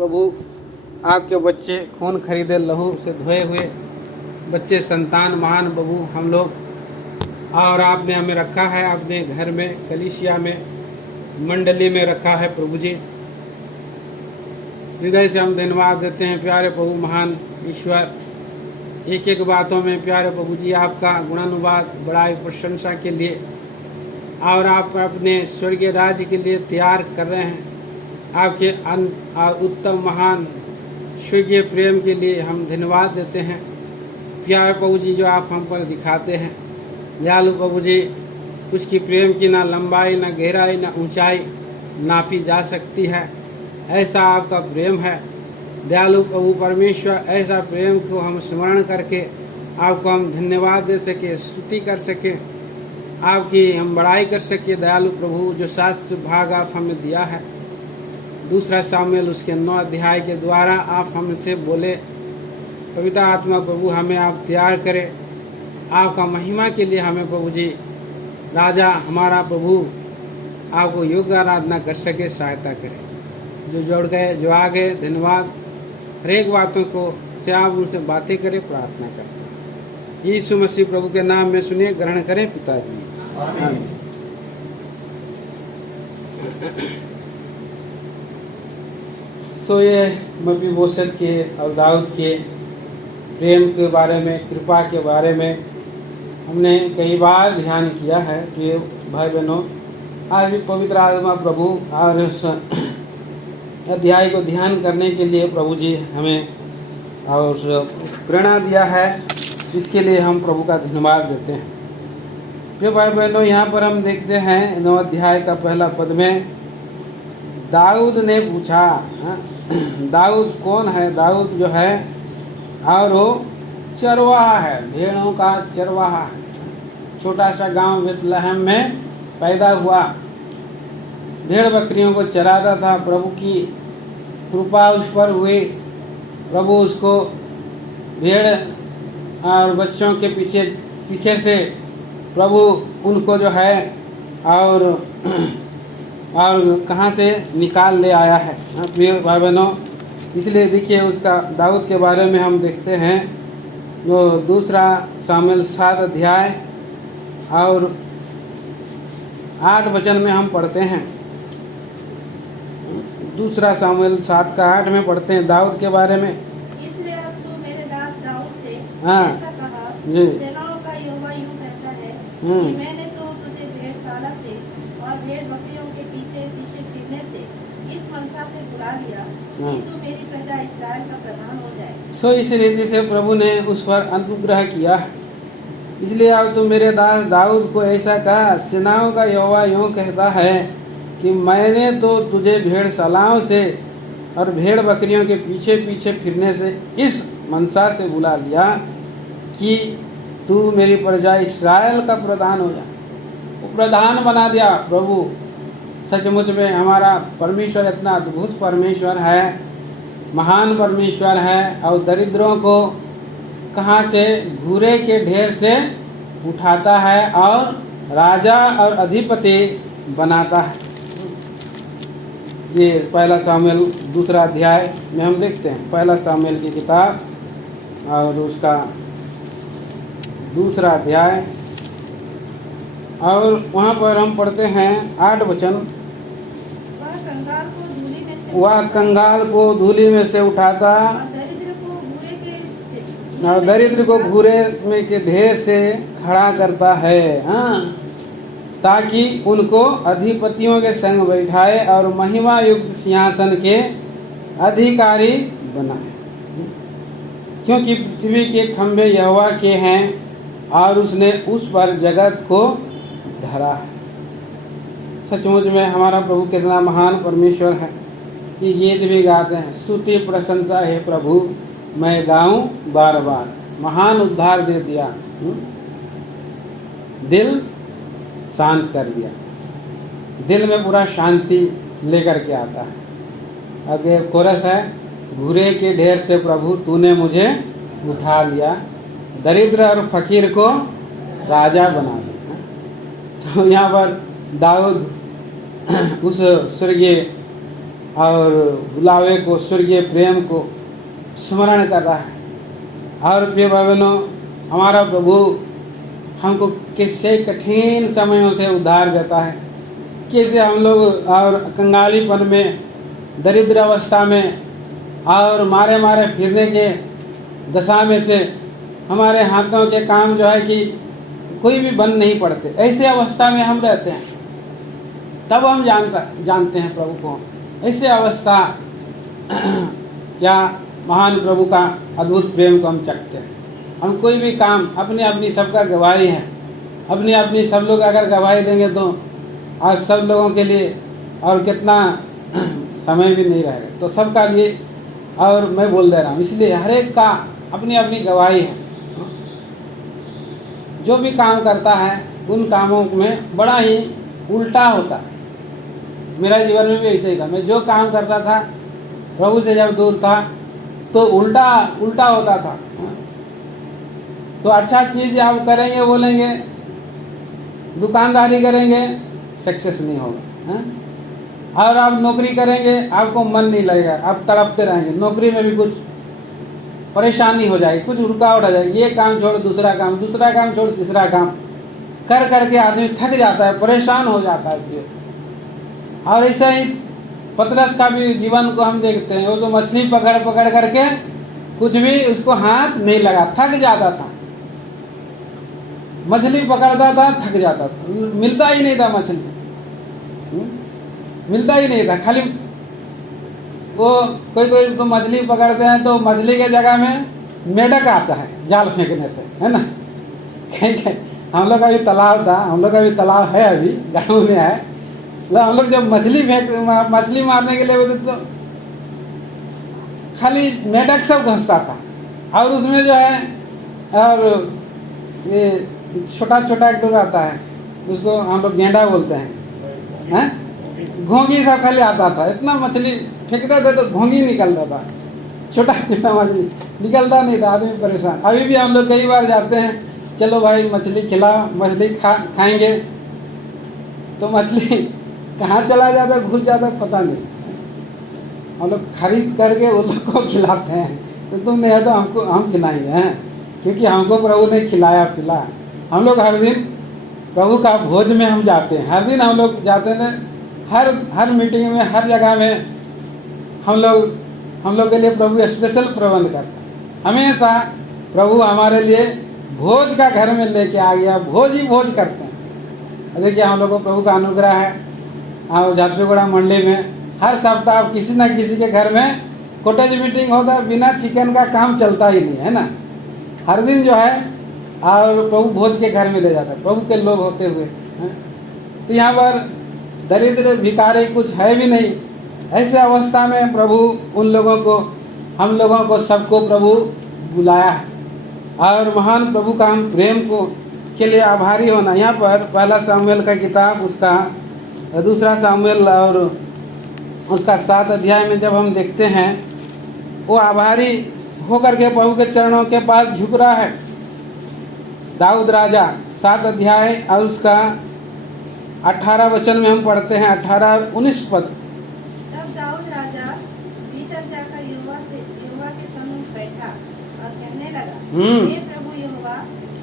प्रभु आपके बच्चे खून खरीदे लहू से धोए हुए बच्चे संतान महान प्रभु हम लोग, और आपने हमें रखा है अपने घर में, कलीसिया में, मंडली में रखा है प्रभु जी। हृदय से हम धन्यवाद देते हैं प्यारे प्रभु महान ईश्वर। एक एक बातों में प्यारे प्रभु जी आपका गुणानुवाद बड़ाई प्रशंसा के लिए, और आप अपने स्वर्गीय राज्य के लिए तैयार कर रहे हैं। आपके उत्तम महान स्वर्गीय प्रेम के लिए हम धन्यवाद देते हैं प्यारे प्रभु जी, जो आप हम पर दिखाते हैं। दयालु प्रभु जी, उसकी प्रेम की ना लंबाई, ना गहराई, ना ऊंचाई नापी जा सकती है, ऐसा आपका प्रेम है। दयालु प्रभु परमेश्वर, ऐसा प्रेम को हम स्मरण करके आपको हम धन्यवाद दे सके, स्तुति कर सके, आपकी हम बड़ाई कर सके। दयालु प्रभु, जो शास्त्र भाग आप हमें दिया है, 2 सामुएल उसके 9 अध्याय के द्वारा आप हमसे बोले, पवित्र आत्मा प्रभु हमें आप तैयार करें आपका महिमा के लिए। हमें प्रभु जी राजा हमारा प्रभु आपको योग्य आराधना कर सके, सहायता करें। जो जुड़ गए, जो आ गए, धन्यवाद। हर एक बातों को से आप उनसे बातें करें, प्रार्थना करें। यीशु मसीह प्रभु के नाम में सुनिए, ग्रहण करें पिताजी। आमीन। तो ये मपीबोशेत के और दाऊद के प्रेम के बारे में, कृपा के बारे में हमने कई बार ध्यान किया है कि भाई बहनों, आज भी पवित्र आत्मा प्रभु और उस अध्याय को ध्यान करने के लिए प्रभु जी हमें और प्रेरणा दिया है। इसके लिए हम प्रभु का धन्यवाद देते हैं। जो भाई बहनों, यहाँ पर हम देखते हैं 9 अध्याय का पहला पद में दाऊद ने पूछा। दाऊद कौन है? दाऊद जो है और वो चरवाहा है, भेड़ों का चरवाहा। छोटा सा गांव बेतलहम में पैदा हुआ, भेड़ बकरियों को चराता था। प्रभु की कृपा उस पर हुई, प्रभु उसको भेड़ और बच्चों के पीछे से प्रभु उनको जो है और कहाँ से निकाल ले आया है। प्रिय भाई बहनों, इसलिए देखिए उसका दाऊद के बारे में हम देखते हैं, जो 2 सामुएल 7 अध्याय और 8 वचन में हम पढ़ते हैं। 2 सामुएल 7 का 8 में पढ़ते हैं दाऊद के बारे में। इसलिए अब तू मेरे दास दाऊद से ऐसा कहा, सेनाओं का यहोवा यूं कहता है कि मैंने तो तुझे भेड़शाला से और भेड़ बकरियों के पीछे पीछे फिरने से इस मनसा से बुला लिया कि तू मेरी प्रजा इस्राएल का प्रधान हो जाए। सो इस रीति से प्रभु ने उस पर अनुग्रह किया। इसलिए अब तू मेरे दास दाऊद को ऐसा कहा, सेनाओं का यहोवा यूं कहता है कि मैंने तो तुझे भेड़शालाओं से और भेड़ बकरियों के पीछे पीछे फिरने से इस मनसा से बुला लिया कि तू मेरी प्रजा इस्राएल का प्रधान हो जा। वो प्रधान बना दिया प्रभु। सचमुच में हमारा परमेश्वर इतना अद्भुत परमेश्वर है, महान परमेश्वर है, और दरिद्रों को कहाँ से, घूरे के ढेर से उठाता है और राजा और अधिपति बनाता है। ये 1 सामुएल 2 अध्याय में हम देखते हैं। 1 सामुएल की किताब और उसका 2 अध्याय, और वहाँ पर हम पढ़ते हैं 8 वचन। वह कंगाल को धूली में से उठाता और दरिद्र को घूरे में के ढेर से खड़ा करता है, ताकि उनको अधिपतियों के संग बैठाए और महिमा युक्त सिंहासन के अधिकारी बनाए। क्योंकि पृथ्वी के खंभे यहोवा के हैं और उसने उस पर जगत को धरा है। सचमुच में हमारा प्रभु कितना महान परमेश्वर है। ये गीत भी गाते हैं, स्तुति प्रशंसा है प्रभु मैं गाऊं बार बार, महान उद्धार दे दिया, दिल शांत कर दिया। दिल में पूरा शांति लेकर के आता है। आगे कोरस है, घूरे के ढेर से प्रभु तूने मुझे उठा लिया, दरिद्र और फकीर को राजा बना दिया। तो यहाँ पर दाऊद उस स्वर्गीय और बुलावे को, स्वर्गीय प्रेम को स्मरण कर रहा है। और प्रिय भाई बहनों, हमारा प्रभु हमको किससे कठिन समयों से उद्धार देता है, कैसे हम लोग और कंगालीपन में, दरिद्र अवस्था में और मारे मारे फिरने के दशा में से हमारे हाथों के काम जो है कि कोई भी बंद नहीं पड़ते, ऐसे अवस्था में हम रहते हैं, तब हम जानते हैं प्रभु को। ऐसे अवस्था क्या महान प्रभु का अद्भुत प्रेम को हम चखते हैं। हम कोई भी काम, अपनी अपनी सबका गवाही है, अपनी अपनी सब लोग अगर गवाही देंगे तो आज सब लोगों के लिए और कितना समय भी नहीं रहेगा, तो सबका लिए और मैं बोल दे रहा हूँ, इसलिए हर एक का अपनी अपनी गवाही है। जो भी काम करता है उन कामों में बड़ा ही उल्टा होता। मेरा जीवन में भी ऐसे ही था। मैं जो काम करता था प्रभु से जब दूर था तो उल्टा होता था। तो अच्छा चीज आप करेंगे, बोलेंगे, दुकानदारी करेंगे, सक्सेस नहीं होगा, और आप नौकरी करेंगे, आपको मन नहीं लगेगा, आप तड़पते रहेंगे, नौकरी में भी कुछ परेशानी हो जाएगी, कुछ रुकावट आ जाएगी, ये काम छोड़ दूसरा काम, दूसरा काम छोड़ तीसरा काम, कर करके आदमी थक जाता है, परेशान हो जाता है। और ऐसा ही पतरस का भी जीवन को हम देखते हैं। वो तो मछली पकड़ करके कुछ भी उसको हाथ नहीं लगा, थक जाता था, मछली पकड़ता था, थक जाता था, मिलता ही नहीं था मछली, मिलता ही नहीं था। खाली वो कोई तो मछली पकड़ते हैं तो मछली के जगह में मेढक आता है जाल फेंकने से, है ना। कहीं हम लोग का भी तालाब था, हम लोग का भी तालाब है, अभी गाँव में है। हम लोग जब मछली मारने के लिए बोलते तो खाली मेढक सब घुसता था, और उसमें जो है और ये छोटा छोटा एक डोर आता है, उसको हम लोग गेंडा बोलते हैं, घोंगी सब खाली आता था। इतना मछली फेंकते थे तो घोंगी निकलता था, छोटा छोटा मछली निकलता नहीं था, आदमी परेशान। अभी भी हम लोग कई बार जाते हैं, चलो भाई मछली खिलाओ, मछली खाएंगे, तो मछली कहाँ चला जाता है, घुस जाता है, पता नहीं। हम लोग खरीद करके उन लोग को खिलाते हैं, तो तुम नहीं है तो हमको हम खिलाएंगे, हैं, क्योंकि हमको प्रभु ने खिलाया पिलाया। हम लोग हर दिन प्रभु का भोज में हम जाते हैं, हर दिन हम लोग जाते हैं, हर मीटिंग में, हर जगह में हम लोग के लिए प्रभु स्पेशल प्रबंध करता है। हमेशा प्रभु हमारे लिए भोज का घर में लेके आ गया, भोज ही भोज करते हैं। देखिए हम लोग को प्रभु का अनुग्रह है। और झारसुगुड़ा मंडली में हर सप्ताह किसी न किसी के घर में कॉटेज मीटिंग होता है, बिना चिकन का काम चलता ही नहीं है ना। हर दिन जो है और प्रभु भोज के घर में ले जाता है, प्रभु के लोग होते हुए। तो यहाँ पर दरिद्र भिखारी कुछ है भी नहीं। ऐसे अवस्था में प्रभु उन लोगों को, हम लोगों को, सबको प्रभु बुलाया है। और महान प्रभु का हम प्रेम को के लिए आभारी होना। यहाँ पर पहला सामुएल का किताब, उसका दूसरा सामुएल और उसका 7 अध्याय में जब हम देखते हैं, वो आभारी होकर के प्रभु के चरणों के पास झुक रहा है। दाऊद राजा 7 अध्याय और उसका 18 वचन में हम पढ़ते हैं, 18-19 पद। तब दाऊद राजा भीतर जाकर यहोवा के सम्मुख बैठा और कहने लगा,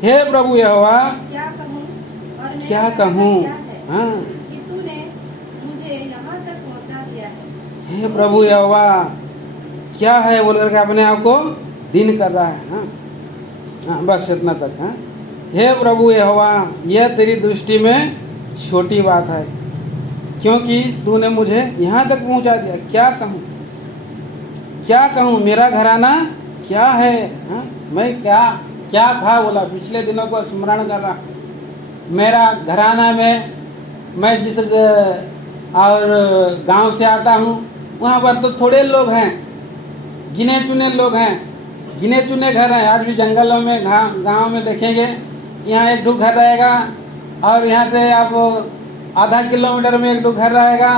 हे प्रभु यहोवा, क्या कहूँ और क्या कहूँ, हाँ, कि तूने मुझे यहाँ तक पहुँचा दिया है। हे प्रभु यहोवा क्या है बोल करके अपने आप को दिन कर रहा है। हाँ, बस इतना तक। हाँ, हे प्रभु यहोवा, यह तेरी दृष्टि में छोटी बात है, क्योंकि तूने मुझे यहाँ तक पहुँचा दिया। क्या कहूँ, मेरा घराना क्या है। हाँ, मैं क्या था बोला, पिछले दिनों को स्मरण कर रहा। मेरा घराना में मैं जिस और गांव से आता हूँ वहाँ पर तो थोड़े लोग हैं, गिने चुने लोग हैं, गिने चुने घर हैं। आज भी जंगलों में गांव में देखेंगे, यहाँ एक दो घर रहेगा, और यहाँ से आप आधा किलोमीटर में एक दो घर रहेगा।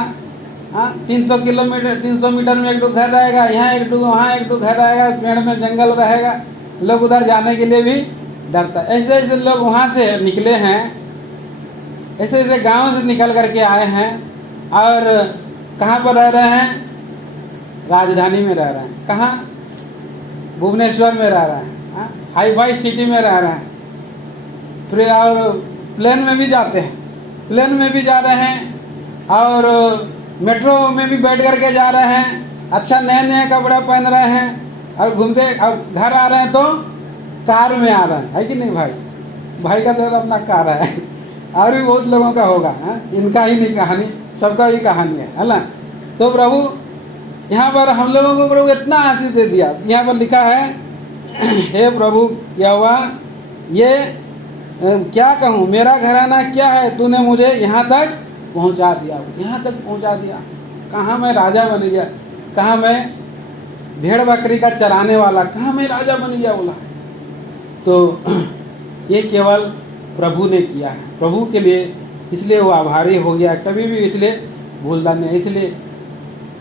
हाँ, 300 मीटर में एक दो घर रहेगा, यहाँ एक दो, वहाँ एक दो घर रहेगा, पेड़ में जंगल रहेगा, लोग उधर जाने के लिए भी डरता है। ऐसे ऐसे लोग वहाँ से निकले हैं, ऐसे ऐसे गांव से निकल करके आए हैं, और कहाँ पर रह रहे हैं, राजधानी में रह रहे हैं। कहाँ? भुवनेश्वर में रह रहे हैं, हाई फाई सिटी में रह रहे हैं। फिर और प्लेन में भी जाते हैं, प्लेन में भी जा रहे हैं और मेट्रो में भी बैठ करके जा रहे हैं, अच्छा नया नया कपड़ा पहन रहे हैं और घूमते, और घर आ रहे हैं तो कार में आ रहे हैं, है कि नहीं भाई? भाई का तो अपना कार है, और भी बहुत लोगों का होगा, इनका ही नहीं कहानी, सबका ही कहानी है ना। तो प्रभु यहाँ पर हम लोगों को प्रभु इतना आशीष दे दिया। यहाँ पर लिखा है, हे प्रभु यहोवा, ये क्या कहूँ, मेरा घराना क्या है, तूने मुझे यहाँ तक पहुँचा दिया, यहाँ तक पहुँचा दिया। कहाँ मैं राजा बन गया, कहाँ मैं भेड़ बकरी का चराने वाला, कहाँ मैं राजा बन गया बोला। तो ये केवल प्रभु ने किया है, प्रभु के लिए, इसलिए वो आभारी हो गया, कभी भी इसलिए भूलता नहीं। इसलिए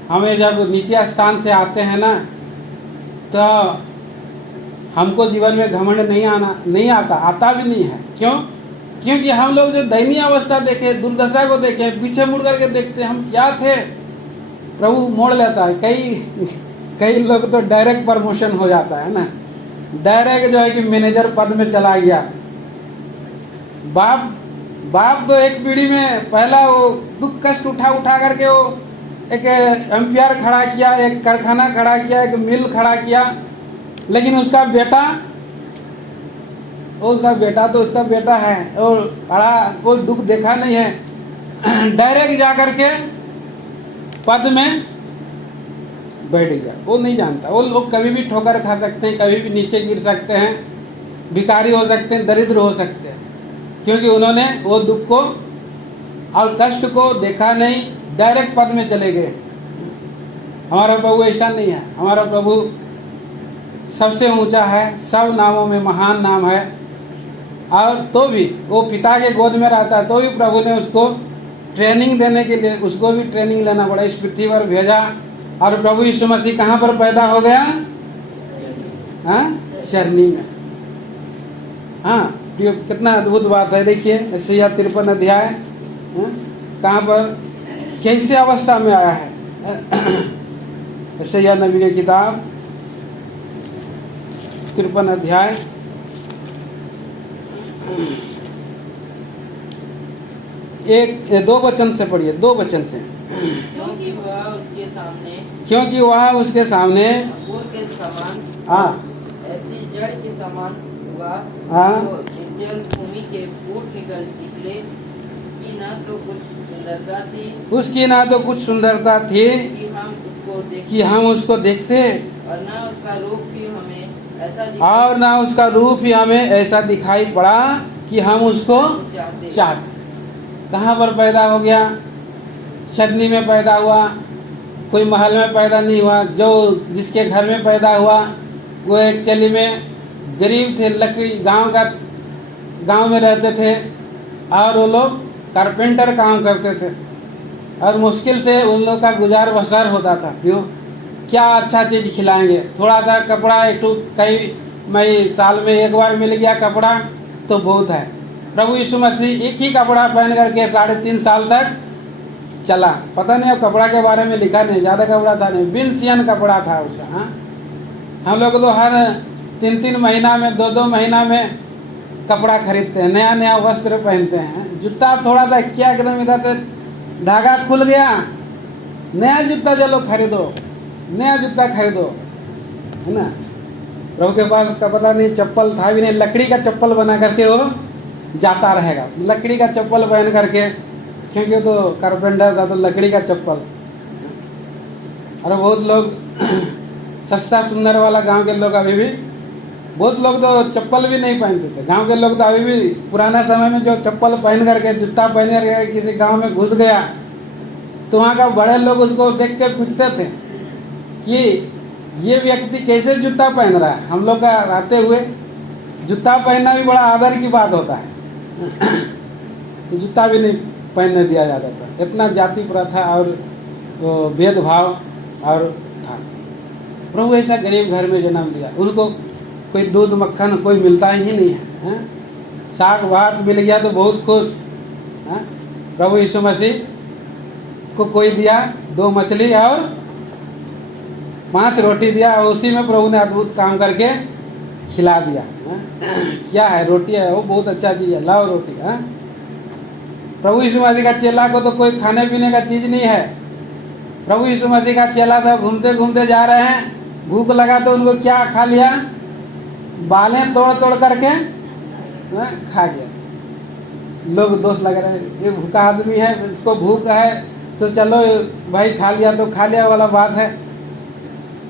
हमें जब नीचे स्थान से आते हैं ना, तो हमको जीवन में घमंड नहीं आता भी नहीं है। क्यों? क्योंकि हम लोग जो दयनीय अवस्था देखे, दुर्दशा को देखे, पीछे मुड़ करके देखते हम क्या थे, प्रभु मोड़ लेता है। कई लोग तो डायरेक्ट प्रमोशन हो जाता है ना, डायरेक्ट जो है कि मैनेजर पद में चला गया। बाप तो एक पीढ़ी में पहला वो दुख कष्ट उठा करके वो एक एम्पायर खड़ा किया, एक कारखाना खड़ा किया, एक मिल खड़ा किया, लेकिन उसका बेटा तो उसका बेटा है और बड़ा कोई दुख देखा नहीं है, डायरेक्ट जा करके पद में बैठ गया। वो नहीं जानता, वो लोग कभी भी ठोकर खा सकते हैं, कभी भी नीचे गिर सकते हैं, भिखारी हो सकते हैं, दरिद्र हो सकते हैं, क्योंकि उन्होंने वो दुख को और कष्ट को देखा नहीं, डायरेक्ट पद में चले गए। हमारा प्रभु ऐसा नहीं है। हमारा प्रभु सबसे ऊंचा है, सब नामों में महान नाम है। और तो भी वो पिता के गोद में रहता है, तो भी प्रभु ने उसको ट्रेनिंग देने के लिए, उसको भी ट्रेनिंग लेना पड़ा, इस पृथ्वी पर भेजा। और प्रभु यीशु मसीह कहाँ पर पैदा हो गया? चरनी में। कितना अद्भुत बात है। देखिए यशायाह 53 अध्याय कहाँ पर कैसे अवस्था में आया है। यशायाह नबी की किताब 53 अध्याय 2 वचन से पढ़िए, 2 वचन से। क्योंकि वह उसके सामने अंगूर के समान, ऐसी जड़ के समान हुआ, तो निर्जल भूमि के फूट निकले, उसकी ना तो कुछ सुंदरता थी कि हम उसको देखते, और ना उसका रूप ही हमें ऐसा दिखाई पड़ा कि हम उसको चाहते। कहाँ पर पैदा हो गया? छतनी में पैदा हुआ, कोई महल में पैदा नहीं हुआ। जो जिसके घर में पैदा हुआ वो एक चली में गरीब थे, लकड़ी गांव में रहते थे, और वो लोग कारपेंटर काम करते थे, और मुश्किल से उन लोग का गुजार बसर होता था। क्यों? क्या अच्छा चीज़ खिलाएंगे, थोड़ा सा कपड़ा, एक तो कई साल में एक बार मिल गया कपड़ा तो बहुत है। प्रभु यीशु मसीह एक ही कपड़ा पहन करके 3.5 साल तक चला। पता नहीं अब कपड़ा के बारे में लिखा नहीं, ज़्यादा कपड़ा था नहीं, बिन सियन कपड़ा था उसका। हम लोग तो हर 3-3 महीना में, 2-2 महीना में कपड़ा खरीदते हैं, नया नया वस्त्र पहनते हैं। जूता थोड़ा सा क्या एकदम इधर से धागा खुल गया, नया जूता चलो खरीदो, नया जूता खरीदो, है ना। प्रभु के पास का पता नहीं चप्पल था भी नहीं, लकड़ी का चप्पल बना करके वो जाता रहेगा, लकड़ी का चप्पल पहन करके, क्योंकि तो कारपेंटर था तो लकड़ी का चप्पल। और बहुत लोग सस्ता सुंदर वाला गांव के लोग अभी भी, बहुत लोग तो चप्पल भी नहीं पहनते थे। गांव के लोग तो अभी भी पुराना समय में जो चप्पल पहन करके, जूता पहन करके किसी गांव में घुस गया तो वहाँ का बड़े लोग उसको देख के पीटते थे कि ये व्यक्ति कैसे जूता पहन रहा है। हम लोग का रहते हुए जूता पहनना भी बड़ा आदर की बात होता है। तो जूता भी नहीं पहनने दिया जाता था, इतना जाति प्रथा और भेदभाव और था। प्रभु ऐसा गरीब घर में जन्म लिया, उनको कोई दूध मक्खन कोई मिलता ही नहीं है, साग भात मिल गया तो बहुत खुश। प्रभु यीशु मसीह को कोई दिया 2 मछली और 5 रोटी दिया और उसी में प्रभु ने अद्भुत काम करके खिला दिया। क्या है? रोटी है, वो बहुत अच्छा चीज़ है, लाओ रोटी। प्रभु यीशु मसीह का चेला को तो कोई खाने पीने का चीज़ नहीं है। प्रभु यीशु मसीह का चेला था, घूमते घूमते जा रहे हैं, भूख लगा तो उनको क्या खा लिया? बालें तोड़ तोड़ करके खा गया। लोग दोस्त लग रहे हैं, ये भूखा आदमी है, इसको भूख है तो चलो भाई खा लिया तो खा लिया वाला बात है।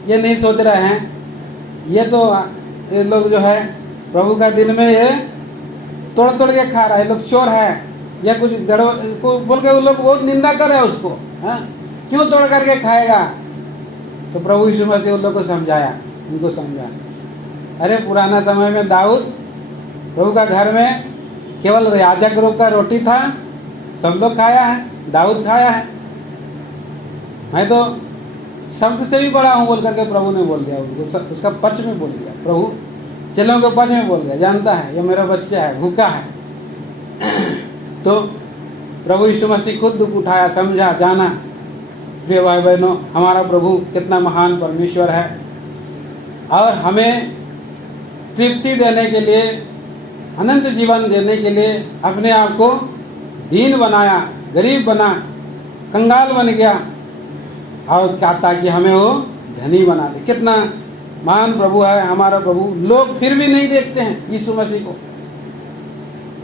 ये नहीं सोच रहे हैं, ये लोग जो है प्रभु का दिन में ये तोड़ तोड़ के खा रहा है, लोग चोर है या कुछ गड़ो को बोल के वो लोग बहुत निंदा कर रहे हैं उसको। क्यों तोड़ करके खाएगा? तो प्रभु यीशु मसीह उन लोग को समझाया, उनको समझाया, अरे पुराना समय में दाऊद प्रभु का घर में केवल याजक लोग का रोटी था, सब लोग खाया है, दाऊद खाया है। मैं तो शब्द से भी बड़ा हूँ बोल करके प्रभु ने बोल दिया उनको, उसका पक्ष में बोल दिया। प्रभु चेलों के पक्ष में बोल दिया, जानता है ये मेरा बच्चा है, भूखा है। तो प्रभु यीशु मसीह खुद दुख उठाया, समझा, जाना। प्रिय भाई बहनों, हमारा प्रभु कितना महान परमेश्वर है और हमें तृप्ति देने के लिए, अनंत जीवन देने के लिए अपने आप को दीन बनाया, गरीब बना, कंगाल बन गया और क्या, ताकि हमें वो धनी बना दे। कितना महान प्रभु है हमारा प्रभु। लोग फिर भी नहीं देखते हैं यीशु मसीह को।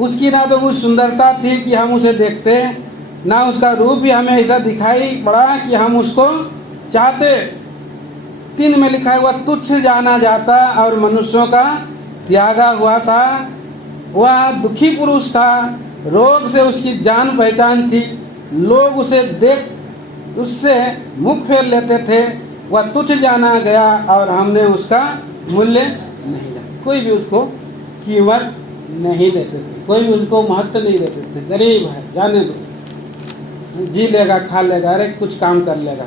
उसकी ना तो कुछ सुंदरता थी कि हम उसे देखते, ना उसका रूप भी हमें ऐसा दिखाई पड़ा कि हम उसको चाहते। 3 में लिखा हुआ, तुच्छ जाना जाता और मनुष्यों का त्यागा हुआ था। वह दुखी पुरुष था, रोग से उसकी जान पहचान थी, लोग उसे देख उससे मुख फेर लेते थे। वह तुच्छ जाना गया और हमने उसका मूल्य नहीं लिया। कोई भी उसको कीमत नहीं देते थे, कोई भी उसको महत्व नहीं देते थे। गरीब है, जाने दो, जी लेगा, खा लेगा, अरे कुछ काम कर लेगा,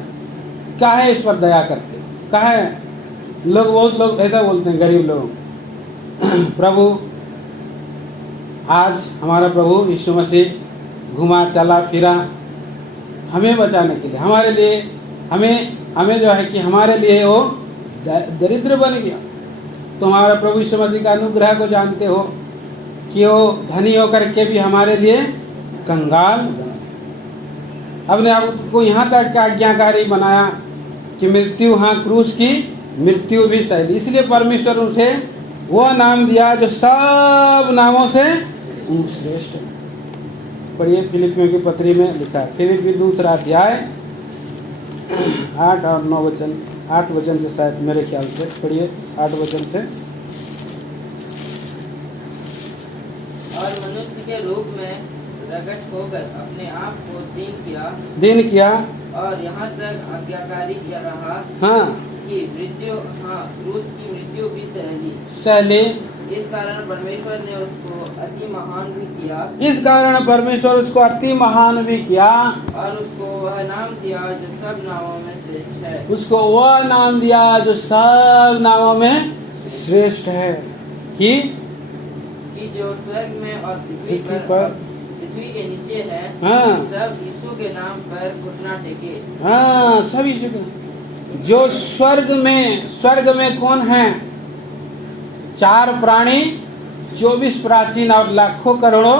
काहे इस पर दया करते, काहे लोग, बहुत लोग ऐसा बोलते हैं, गरीब लोग। प्रभु आज हमारा प्रभु यीशु मसीह घुमा चला फिरा हमें बचाने के लिए, हमारे लिए, हमें जो है कि हमारे लिए वो दरिद्र बन गया। तो हमारा प्रभु यीशु मसीह का अनुग्रह को जानते हो कि वो धनी होकर के भी हमारे लिए कंगाल बना, अपने आप को यहाँ तक का आज्ञाकारी बनाया कि मृत्यु, हाँ क्रूस की मृत्यु भी सही। इसलिए परमेश्वर उसे वो नाम दिया जो सब नामों से श्रेष्ठ है। पढ़िए, फिलिपियों की पत्री में लिखा है, फिलिपी 2 अध्याय 8 और 9 वचन, 8 वचन से शायद, मेरे ख्याल से पढ़िए 8 वचन से। और मनुष्य के रूप में प्रकट होकर अपने आप को दीन किया और यहाँ तक आज्ञाकारी किया रहा, हाँ, कि मृत्यु, हाँ क्रूस की मृत्यु भी सहली। इस कारण परमेश्वर ने उसको अति महान भी किया, इस कारण परमेश्वर उसको अति महान भी किया और उसको वह नाम दिया जो सब नामों में श्रेष्ठ है। उसको वह नाम दिया जो सब नामों में श्रेष्ठ है, कि जो स्वर्ग में और पृथ्वी के नीचे है, हाँ, सब यीशु के नाम पर घुटना टेके। हाँ, सब यीशु के। जो स्वर्ग में कौन है? 4 प्राणी, 24 प्राचीन और लाखों करोड़ों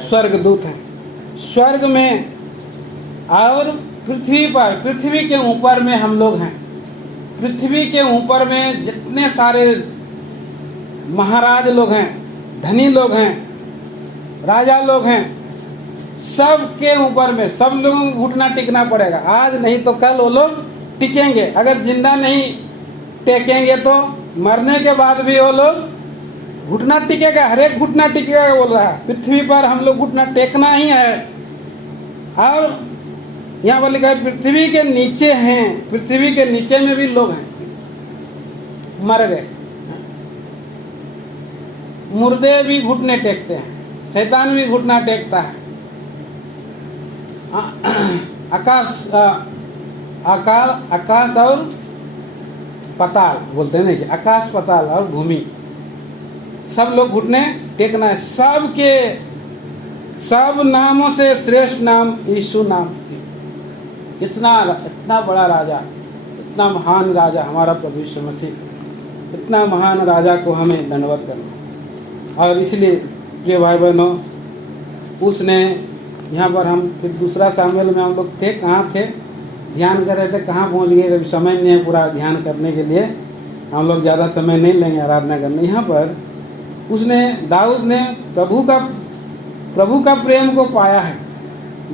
स्वर्गदूत हैं स्वर्ग में। और पृथ्वी पर, पृथ्वी के ऊपर में हम लोग हैं। पृथ्वी के ऊपर में जितने सारे महाराज लोग हैं, धनी लोग हैं, राजा लोग हैं, सब के ऊपर में सब लोगों को घुटना टिकना पड़ेगा। आज नहीं तो कल वो लोग टिकेंगे। अगर जिंदा नहीं टेकेंगे तो मरने के बाद भी वो लोग घुटना टिकेगा, हर एक घुटना टिकेगा बोल रहा है। पृथ्वी पर हम लोग घुटना टेकना ही है। और यहाँ पर लिखा है पृथ्वी के नीचे हैं, पृथ्वी के नीचे में भी लोग हैं, मर गए। मुर्दे भी घुटने टेकते हैं, शैतान भी घुटना टेकता है। आकाश और पताल बोलते हैं ना, कि आकाश, पताल और भूमि, सब लोग घुटने टेकना है। सब नामों से श्रेष्ठ नाम यीशु नाम। इतना बड़ा राजा, इतना महान राजा हमारा प्रभु यीशु मसीह, इतना महान राजा को हमें दंडवत करना। और इसलिए प्रिय भाई बहनों, उसने यहाँ पर हम फिर दूसरा सामुएल में हम लोग थे, कहाँ थे, ध्यान कर रहे थे, कहाँ पहुँच गए, अभी समय नहीं है पूरा ध्यान करने के लिए, हम लोग ज़्यादा समय नहीं लेंगे आराधना करने। यहाँ पर उसने दाऊद ने प्रभु का प्रेम को पाया है।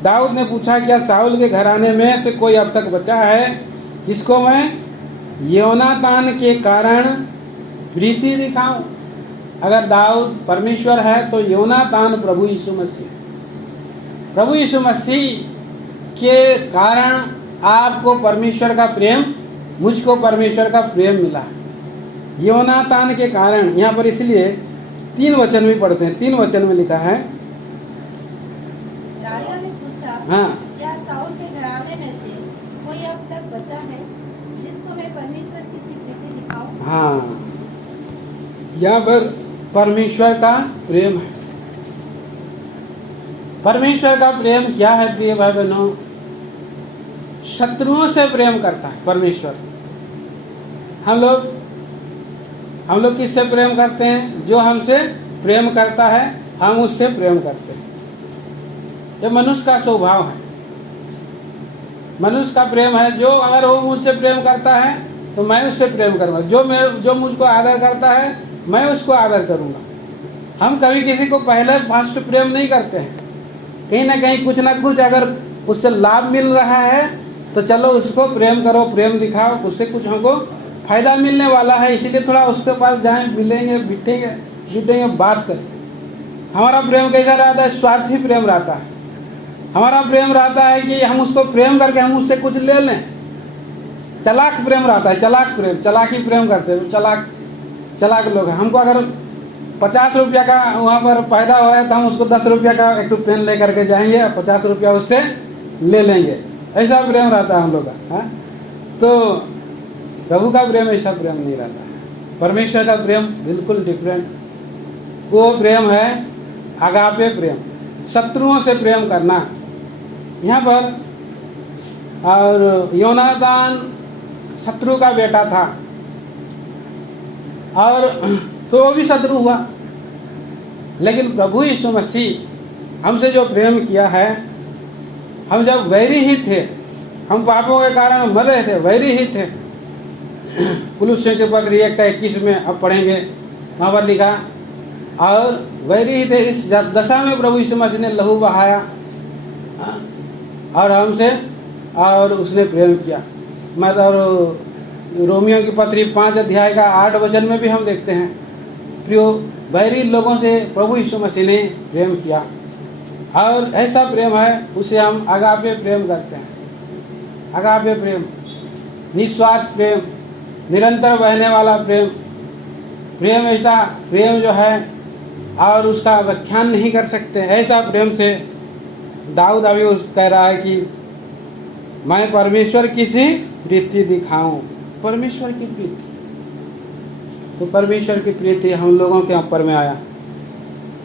दाऊद ने पूछा, क्या साउल के घराने में से कोई अब तक बचा है जिसको मैं योनातान के कारण प्रीति दिखाऊं? अगर दाऊद परमेश्वर है तो योनातान प्रभु यीशु मसीह, प्रभु यीशु मसीह के कारण आपको परमेश्वर का प्रेम, मुझको परमेश्वर का प्रेम मिला है योनातान के कारण। यहाँ पर इसलिए 3 वचन भी पढ़ते हैं। 3 वचन में लिखा है, राजा ने पूछा, हाँ, क्या साउल के घराने में से कोई अब तक बचा है जिसको मैं परमेश्वर की स्वीकृति दिखाऊं? हाँ, यहाँ पर परमेश्वर का प्रेम है। परमेश्वर का प्रेम क्या है प्रिय भाई बहनों? शत्रुओं से प्रेम करता है परमेश्वर। हम लोग किससे प्रेम करते हैं? जो हमसे प्रेम करता है हम उससे प्रेम करते हैं। ये मनुष्य का स्वभाव है, मनुष्य का प्रेम है। जो अगर वो मुझसे प्रेम करता है तो मैं उससे प्रेम करूँगा, जो मुझको आदर करता है मैं उसको आदर करूँगा। हम कभी किसी को पहले फर्स्ट प्रेम नहीं करते हैं। कहीं ना कहीं कुछ ना कुछ अगर उससे लाभ मिल रहा है तो चलो उसको प्रेम करो, प्रेम दिखाओ, उससे कुछ हमको फायदा मिलने वाला है, इसीलिए थोड़ा उसके पास जाएं, मिलेंगे, बिटेंगे, बात करें। हमारा प्रेम कैसा रहता है? स्वार्थी प्रेम रहता है। हमारा प्रेम रहता है कि हम उसको प्रेम करके हम उससे कुछ ले लें। चलाक प्रेम रहता है, चलाक प्रेम, चलाकी प्रेम करते हैं, चलाक लोग हैं। हमको अगर 50 रुपया का वहाँ पर फायदा हुआ है तो हम उसको 10 रुपया का एक पेन ले करके जाएंगे और 50 रुपया उससे ले लेंगे। ऐसा प्रेम रहता है हम लोग का। तो प्रभु का प्रेम ऐसा प्रेम नहीं रहता है। परमेश्वर का प्रेम बिल्कुल डिफरेंट। वो प्रेम है अगापे प्रेम, शत्रुओं से प्रेम करना। यहाँ पर और योनातान शत्रु का बेटा था और तो वो भी शत्रु हुआ, लेकिन प्रभु यीशु मसीह हमसे जो प्रेम किया है, हम जब वैरी ही थे, हम पापों के कारण मर रहे थे, वैरी ही थे। कुलुस्सियों के पत्र 1:21 में अब पढ़ेंगे, वहाँ पर लिखा, और वैरी ही थे, इस दशा में प्रभु यीशु मसीह ने लहू बहाया और हमसे, और उसने प्रेम किया। मतलब रोमियो की पत्री 5 अध्याय का 8 वचन में भी हम देखते हैं, प्रियो बैरी लोगों से प्रभु यीशु मसीह ने प्रेम किया, और ऐसा प्रेम है उसे हम अगापे प्रेम करते हैं। अगापे प्रेम, निस्वार्थ प्रेम, निरंतर बहने वाला प्रेम, प्रेम ऐसा प्रेम जो है और उसका व्याख्यान नहीं कर सकते। ऐसा प्रेम से दाऊद अभी कह रहा है कि मैं परमेश्वर की सी प्रीति दिखाऊं, परमेश्वर की प्रीति। तो परमेश्वर की प्रीति हम लोगों के ऊपर में आया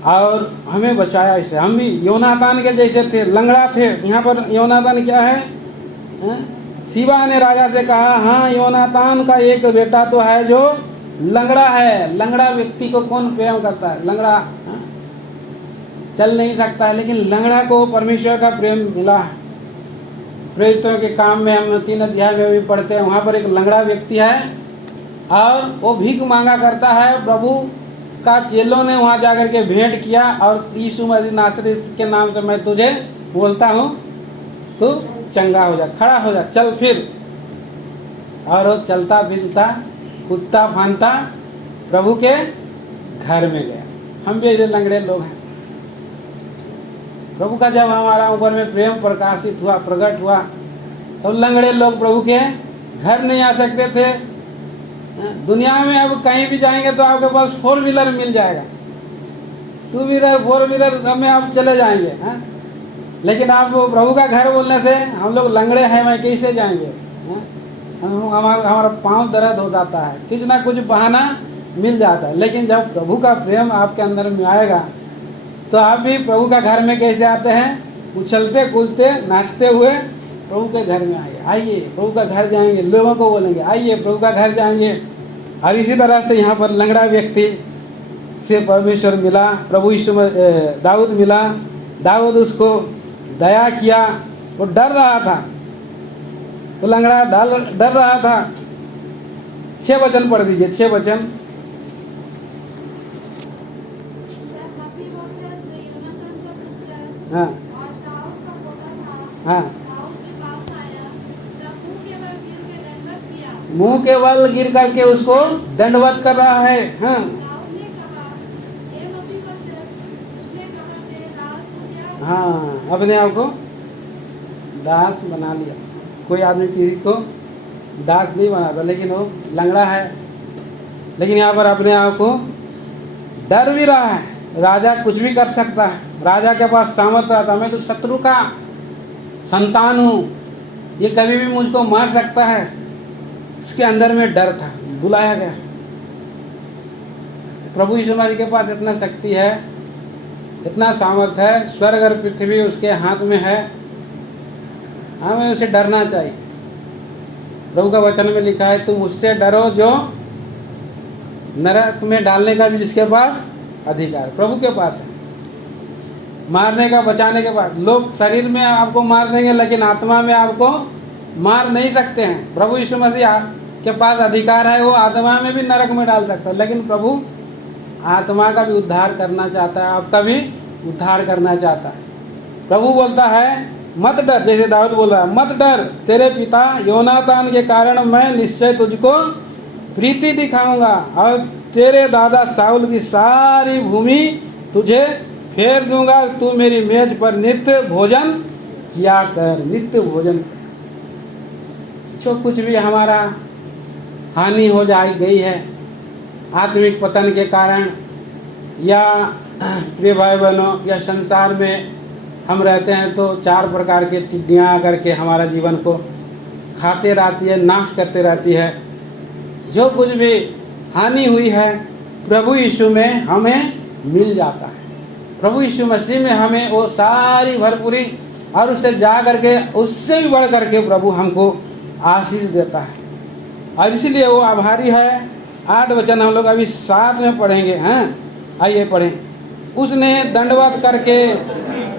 और हमें बचाया। इसे हम भी योनातान के जैसे थे, लंगड़ा थे। यहाँ पर योनातान क्या है? सीबा ने राजा से कहा, हाँ योनातान का एक बेटा तो है जो लंगड़ा है। लंगड़ा व्यक्ति को कौन प्रेम करता है? लंगड़ा चल नहीं सकता है, लेकिन लंगड़ा को परमेश्वर का प्रेम मिला है। प्रेरितों के काम में हम 3 अध्याय में भी पढ़ते हैं, वहाँ पर एक लंगड़ा व्यक्ति है और वो भीख मांगा करता है। प्रभु का चेलों ने वहाँ जाकर के भेंट किया और यीशु मसीह नासरी के नाम से मैं तुझे बोलता हूँ, तू चंगा हो जा, खड़ा हो जा, चल फिर। और वो चलता फिरता, कूदता फानता प्रभु के घर में गया। हम भी ऐसे लंगड़े लोग हैं। प्रभु का जब हमारा ऊपर में प्रेम प्रकाशित हुआ, प्रकट हुआ, तो लंगड़े लोग प्रभु के घर नहीं आ सकते थे। दुनिया में अब कहीं भी जाएंगे तो आपके पास 4 व्हीलर मिल जाएगा, 2 व्हीलर 4 व्हीलर में आप चले जाएंगे, लेकिन आप प्रभु का घर बोलने से हम लोग लंगड़े हैं, मैं कैसे जाएंगे? हमारा पाँव दर्द हो जाता है, कुछ ना कुछ बहाना मिल जाता है। लेकिन जब प्रभु का प्रेम आपके अंदर में आएगा तो आप भी प्रभु का घर में कैसे आते हैं? उछलते कूदते नाचते हुए प्रभु के घर में आइए, आइए प्रभु का घर जाएंगे, लोगों को बोलेंगे आइए प्रभु का घर जाएंगे। और इसी तरह से यहाँ पर लंगड़ा व्यक्ति से परमेश्वर मिला, प्रभु यीशु दाऊद मिला। दाऊद उसको दया किया, वो डर रहा था, तो लंगड़ा डर रहा था। 6 वचन पढ़ दीजिए, 6 वचन। हाँ हाँ, मुंह के बल गिर करके उसको दंडवत कर रहा है। हाँ हाँ, अपने आप को दास बना लिया। कोई आदमी किसी को दास नहीं बनाता, लेकिन वो लंगड़ा है, लेकिन यहाँ पर अपने आप को डर भी रहा है। राजा कुछ भी कर सकता है, राजा के पास सामर्थ्य आता, मैं तो शत्रु का संतान हूँ, ये कभी भी मुझको मार सकता है। इसके अंदर में डर था, बुलाया गया। प्रभु यीशु मसीह के पास इतना शक्ति है, इतना सामर्थ्य है, स्वर्ग और पृथ्वी उसके हाथ में है, हमें उसे डरना चाहिए। प्रभु का वचन में लिखा है, तुम उससे डरो जो नरक में डालने का भी जिसके पास अधिकार प्रभु के पास है, मारने का बचाने के पास। लोग शरीर में आपको मार देंगे, लेकिन आत्मा में आपको मार नहीं सकते हैं। प्रभु यीशु मसीह के पास अधिकार है, वो आत्मा में भी नरक में डाल सकता है, लेकिन प्रभु आत्मा का भी उद्धार करना चाहता है, आपका भी उद्धार करना चाहता है। प्रभु बोलता है मत डर, जैसे दाऊद बोल रहा है, मत डर, तेरे पिता योनातान के कारण मैं निश्चय तुझको प्रीति दिखाऊंगा और तेरे दादा शाऊल की सारी भूमि तुझे फेर दूंगा। तू मेरी मेज पर नित्य भोजन किया कर, नित्य भोजन। जो कुछ भी हमारा हानि हो गई है आत्मिक पतन के कारण, या प्रिय भाई बहनों, या संसार में हम रहते हैं तो 4 प्रकार के टिड्डियाँ आकर के हमारा जीवन को खाते रहती है, नाश करते रहती है। जो कुछ भी हानि हुई है प्रभु यीशु में हमें मिल जाता है। प्रभु यीशु मसीह में हमें वो सारी भरपूरी, और उससे जा करके उससे भी बढ़ करके प्रभु हमको आशीष देता है, और इसीलिए वो आभारी है। 8 वचन हम लोग अभी साथ में पढ़ेंगे। हैं, आइए पढ़ें। उसने दंडवत करके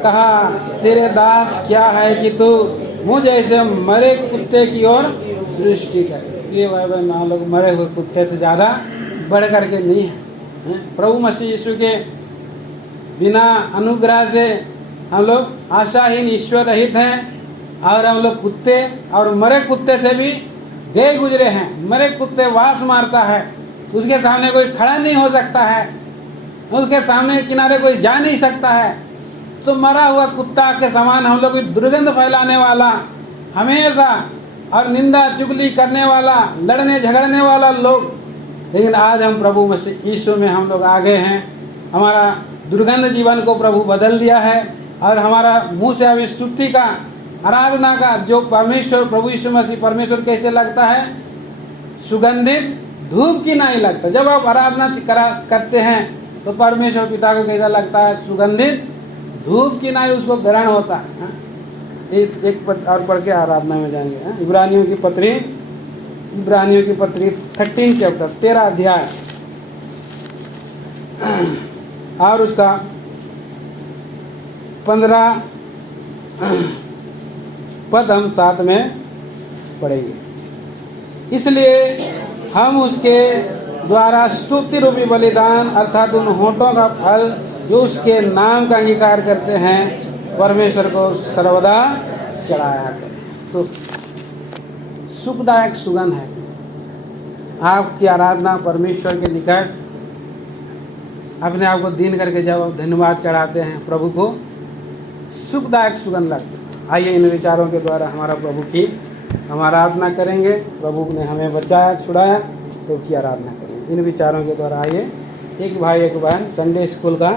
कहा, तेरे दास क्या है कि तू मुझ जैसे मरे कुत्ते की ओर दृष्टि कर। ये भाई बहन, हम लोग मरे हुए कुत्ते से ज़्यादा बढ़ करके नहीं है। प्रभु मसीह यीशु के बिना अनुग्रह से हम लोग आशाहीन, ईश्वर रहित हैं, और हम लोग कुत्ते और मरे कुत्ते से भी गए गुजरे हैं। मरे कुत्ते वास मारता है, उसके सामने कोई खड़ा नहीं हो सकता है, उसके सामने किनारे कोई जा नहीं सकता है। तो मरा हुआ कुत्ता के समान हम लोग दुर्गंध फैलाने वाला हमेशा, और निंदा चुगली करने वाला, लड़ने झगड़ने वाला लोग। लेकिन आज हम प्रभु मसीह यीशु में हम लोग आगे हैं। हमारा दुर्गंध जीवन को प्रभु बदल दिया है, और हमारा मुंह से अब स्तुति का, आराधना का, जो परमेश्वर प्रभु यीशु मसीह परमेश्वर कैसे लगता है, सुगंधित धूप की नहीं लगता। जब आप आराधना करते हैं तो परमेश्वर पिता को कैसा लगता है, सुगंधित धूप की नहीं उसको ग्रहण होता है। एक और पढ़ के आराधना में जाएंगे। इब्रानियों की पत्री 13 चैप्टर 13 अध्याय और उसका 15 पद हम साथ में पढ़ेंगे। इसलिए हम उसके द्वारा स्तुति रूपी बलिदान अर्थात उन होठों का फल जो उसके नाम का अंगीकार करते हैं परमेश्वर को सर्वदा चढ़ाया करें। तो सुखदायक सुगंध है आपकी आराधना परमेश्वर के निकट। अपने आप को दीन करके जब आप धन्यवाद चढ़ाते हैं प्रभु को, सुखदायक सुगंध लगता है। आइए इन विचारों के द्वारा हमारा प्रभु की हम आराधना करेंगे। प्रभु ने हमें बचाया, छुड़ाया, तो की आराधना करेंगे इन विचारों के द्वारा। आइए, एक भाई एक बहन संडे स्कूल का